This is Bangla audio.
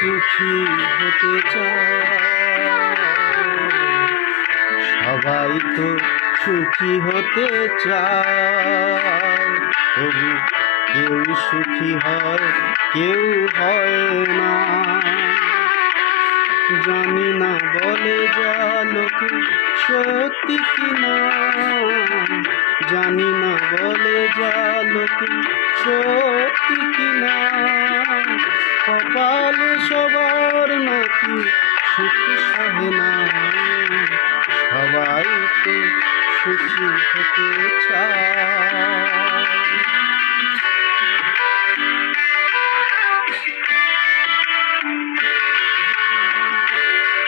সুখী হতে চায়, সবাই তো সুখী হতে চায়, তবু কেউ সুখী হয় কেউ হয় না। জানি না বলে যা লোকে সত্যি কিনা, জানি না বলে যা লোকে সত্যি কিনা, কপালে সবার নাকি সুখ সহে না, সবাই তো সুখী হতে চায়।